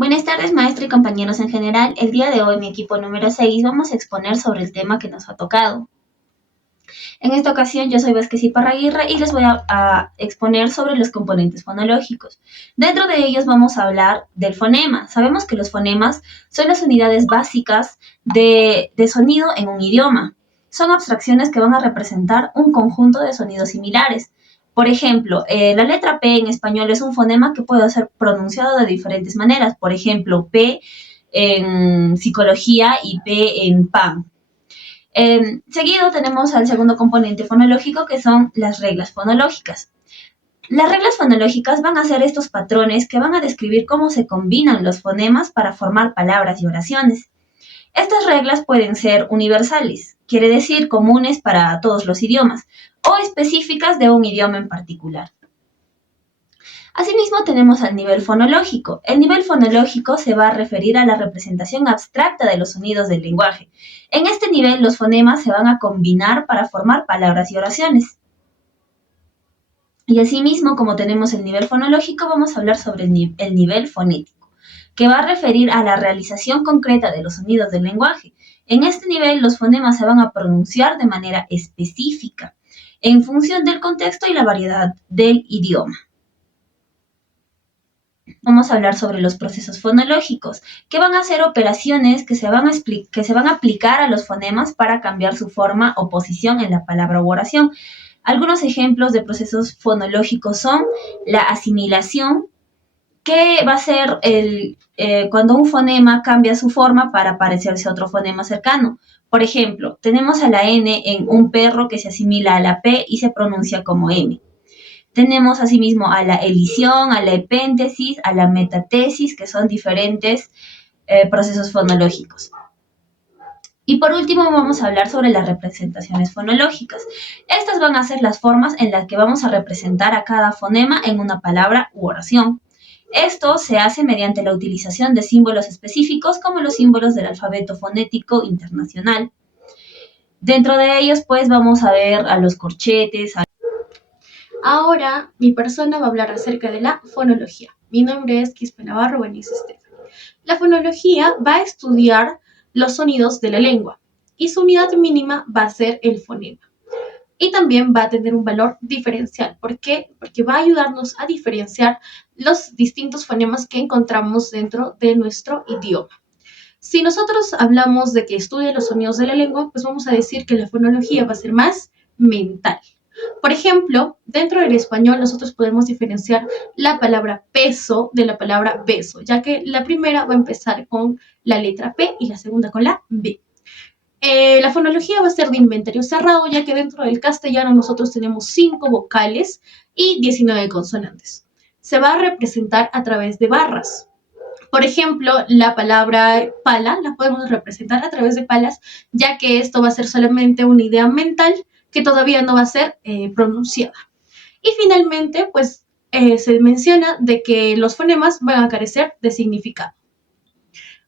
Buenas tardes, maestro y compañeros en general. El día de hoy, mi equipo número 6, vamos a exponer sobre el tema que nos ha tocado. En esta ocasión, yo soy Vázquez Iparraguirre y les voy a exponer sobre los componentes fonológicos. Dentro de ellos vamos a hablar del fonema. Sabemos que los fonemas son las unidades básicas de sonido en un idioma. Son abstracciones que van a representar un conjunto de sonidos similares. Por ejemplo, la letra P en español es un fonema que puede ser pronunciado de diferentes maneras. Por ejemplo, P en psicología y P en pan. Seguido tenemos al segundo componente fonológico, que son las reglas fonológicas. Las reglas fonológicas van a ser estos patrones que van a describir cómo se combinan los fonemas para formar palabras y oraciones. Estas reglas pueden ser universales, quiere decir comunes para todos los idiomas, o específicas de un idioma en particular. Asimismo, tenemos al nivel fonológico. El nivel fonológico se va a referir a la representación abstracta de los sonidos del lenguaje. En este nivel, los fonemas se van a combinar para formar palabras y oraciones. Y asimismo, como tenemos el nivel fonológico, vamos a hablar sobre el nivel fonético, que va a referir a la realización concreta de los sonidos del lenguaje. En este nivel, los fonemas se van a pronunciar de manera específica, en función del contexto y la variedad del idioma. Vamos a hablar sobre los procesos fonológicos, que van a ser operaciones que se van a aplicar a los fonemas para cambiar su forma o posición en la palabra u oración. Algunos ejemplos de procesos fonológicos son la asimilación, que va a ser cuando un fonema cambia su forma para parecerse a otro fonema cercano. Por ejemplo, tenemos a la N en un perro que se asimila a la P y se pronuncia como M. Tenemos asimismo a la elisión, a la epéntesis, a la metatesis, que son diferentes procesos fonológicos. Y por último vamos a hablar sobre las representaciones fonológicas. Estas van a ser las formas en las que vamos a representar a cada fonema en una palabra u oración. Esto se hace mediante la utilización de símbolos específicos como los símbolos del alfabeto fonético internacional. Dentro de ellos, pues, vamos a ver a los corchetes. Ahora, mi persona va a hablar acerca de la fonología. Mi nombre es Quispe Navarro Benice Estefan. La fonología va a estudiar los sonidos de la lengua y su unidad mínima va a ser el fonema. Y también va a tener un valor diferencial. ¿Por qué? Porque va a ayudarnos a diferenciar los distintos fonemas que encontramos dentro de nuestro idioma. Si nosotros hablamos de que estudia los sonidos de la lengua, pues vamos a decir que la fonología va a ser más mental. Por ejemplo, dentro del español nosotros podemos diferenciar la palabra peso de la palabra beso, ya que la primera va a empezar con la letra P y la segunda con la B. La fonología va a ser de inventario cerrado, ya que dentro del castellano nosotros tenemos 5 vocales y 19 consonantes. Se va a representar a través de barras. Por ejemplo, la palabra pala la podemos representar a través de palas, ya que esto va a ser solamente una idea mental que todavía no va a ser pronunciada. Y finalmente, pues se menciona de que los fonemas van a carecer de significado.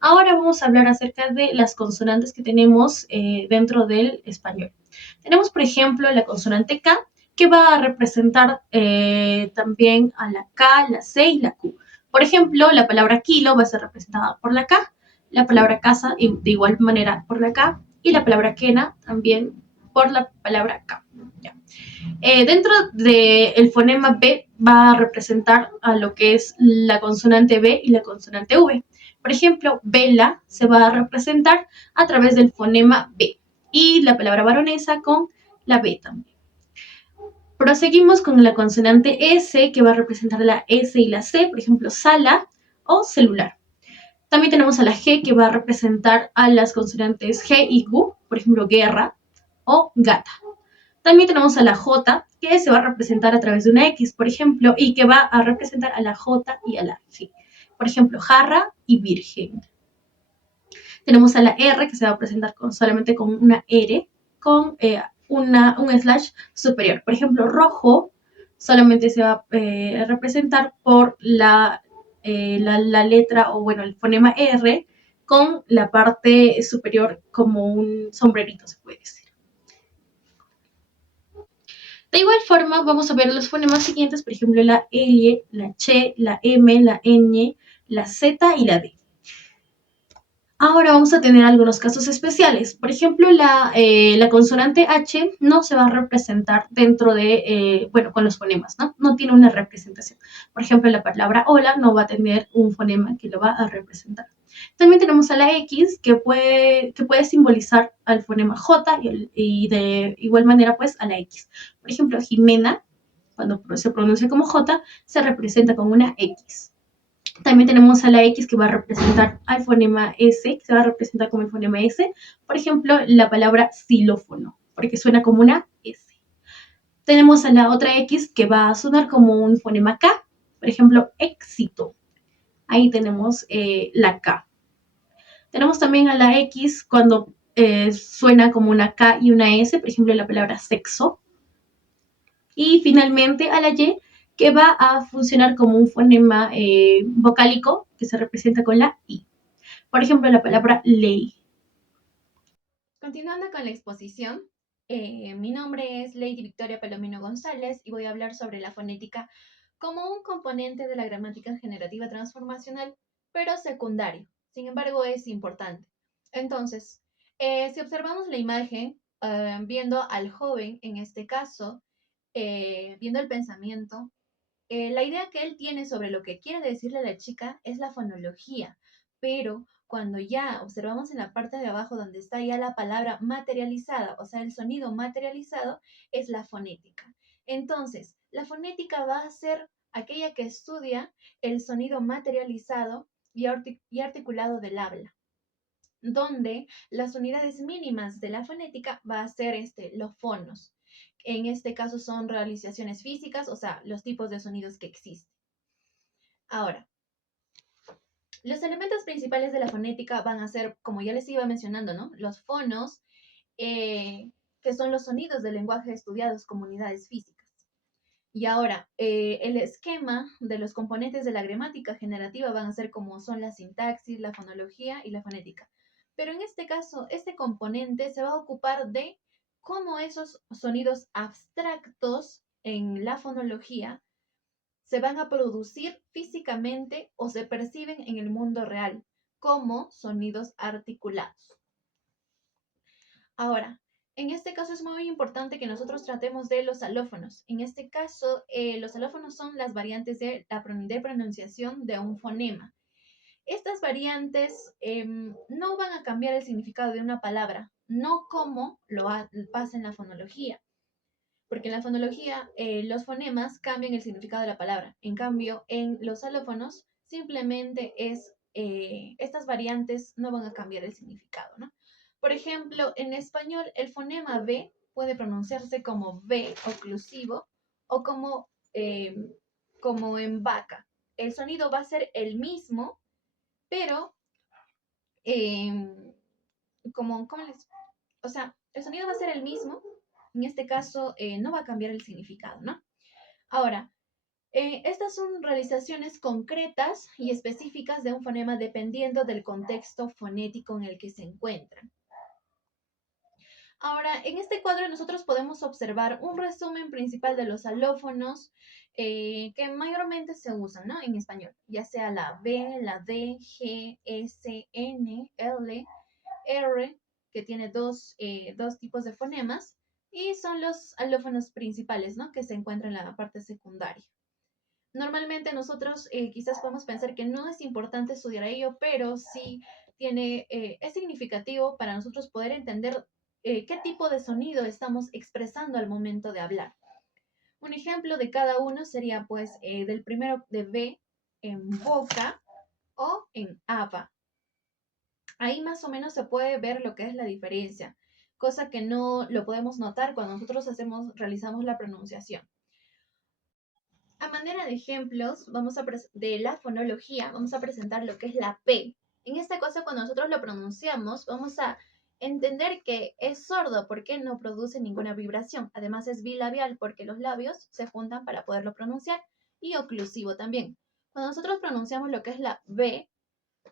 Ahora vamos a hablar acerca de las consonantes que tenemos dentro del español. Tenemos, por ejemplo, la consonante K, que va a representar también a la K, la C y la Q. Por ejemplo, la palabra kilo va a ser representada por la K, la palabra casa de igual manera por la K y la palabra quena también por la palabra K. Dentro del fonema B va a representar a lo que es la consonante B y la consonante V. Por ejemplo, vela se va a representar a través del fonema B y la palabra baronesa con la B también. Proseguimos con la consonante S, que va a representar la S y la C, por ejemplo, sala o celular. También tenemos a la G, que va a representar a las consonantes G y Gu, por ejemplo, guerra o gata. También tenemos a la J, que se va a representar a través de una X, por ejemplo, y que va a representar a la J y a la G. Por ejemplo, jarra y virgen. Tenemos a la R, que se va a presentar solamente con una R, con un slash superior. Por ejemplo, rojo solamente se va a representar por la letra, o bueno, el fonema R, con la parte superior como un sombrerito, se puede decir. De igual forma, vamos a ver los fonemas siguientes, por ejemplo, la L, la Ch, la M, la Ñ, la Z y la D. Ahora vamos a tener algunos casos especiales. Por ejemplo, la consonante H no se va a representar dentro de, con los fonemas, ¿no? No tiene una representación. Por ejemplo, la palabra hola no va a tener un fonema que lo va a representar. También tenemos a la X que puede simbolizar al fonema J y de igual manera pues a la X. Por ejemplo, Jimena, cuando se pronuncia como J, se representa con una X. También tenemos a la X que va a representar al fonema S, que se va a representar como el fonema S. Por ejemplo, la palabra xilófono, porque suena como una S. Tenemos a la otra X que va a sonar como un fonema K, por ejemplo, éxito. Ahí tenemos la K. Tenemos también a la X cuando suena como una K y una S, por ejemplo, la palabra sexo. Y finalmente a la Y, que va a funcionar como un fonema vocálico que se representa con la I. Por ejemplo, la palabra ley. Continuando con la exposición, mi nombre es Lady Victoria Palomino González y voy a hablar sobre la fonética como un componente de la gramática generativa transformacional, pero secundario. Sin embargo, es importante. Entonces, si observamos la imagen, viendo al joven, en este caso, viendo el pensamiento, la idea que él tiene sobre lo que quiere decirle a la chica es la fonología, pero cuando ya observamos en la parte de abajo donde está ya la palabra materializada, o sea, el sonido materializado, es la fonética. Entonces, la fonética va a ser aquella que estudia el sonido materializado y articulado del habla, donde las unidades mínimas de la fonética va a ser los fonos. En este caso son realizaciones físicas, o sea, los tipos de sonidos que existen. Ahora, los elementos principales de la fonética van a ser, como ya les iba mencionando, ¿no? Los fonos, que son los sonidos del lenguaje estudiados como unidades físicas. Y ahora, el esquema de los componentes de la gramática generativa van a ser como son la sintaxis, la fonología y la fonética. Pero en este caso, este componente se va a ocupar de cómo esos sonidos abstractos en la fonología se van a producir físicamente o se perciben en el mundo real como sonidos articulados. Ahora, en este caso es muy importante que nosotros tratemos de los alófonos. En este caso, los alófonos son las variantes de pronunciación de un fonema. Estas variantes no van a cambiar el significado de una palabra, no como pasa en la fonología. Porque en la fonología los fonemas cambian el significado de la palabra. En cambio, en los alófonos simplemente estas variantes no van a cambiar el significado, ¿no? Por ejemplo, en español el fonema B puede pronunciarse como B oclusivo o como en vaca. El sonido va a ser el mismo, pero o sea, el sonido va a ser el mismo, en este caso no va a cambiar el significado, ¿no? Ahora, estas son realizaciones concretas y específicas de un fonema dependiendo del contexto fonético en el que se encuentran. Ahora, en este cuadro nosotros podemos observar un resumen principal de los alófonos que mayormente se usan, ¿no? En español, ya sea la B, la D, G, S, N, L, R, que tiene dos tipos de fonemas, y son los alófonos principales, ¿no? Que se encuentran en la parte secundaria. Normalmente nosotros quizás podemos pensar que no es importante estudiar ello, pero sí es significativo para nosotros poder entender qué tipo de sonido estamos expresando al momento de hablar. Un ejemplo de cada uno sería pues del primero de B en boca o en aba. Ahí más o menos se puede ver lo que es la diferencia, cosa que no lo podemos notar cuando nosotros realizamos la pronunciación. A manera de ejemplos, de la fonología, vamos a presentar lo que es la P. En este caso, cuando nosotros lo pronunciamos, vamos a entender que es sordo porque no produce ninguna vibración. Además, es bilabial porque los labios se juntan para poderlo pronunciar y oclusivo también. Cuando nosotros pronunciamos lo que es la B,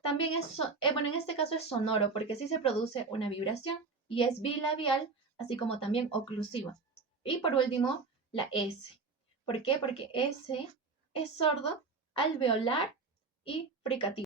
también en este caso es sonoro porque sí se produce una vibración y es bilabial, así como también oclusivo. Y por último, la S. ¿Por qué? Porque S es sordo, alveolar y fricativo.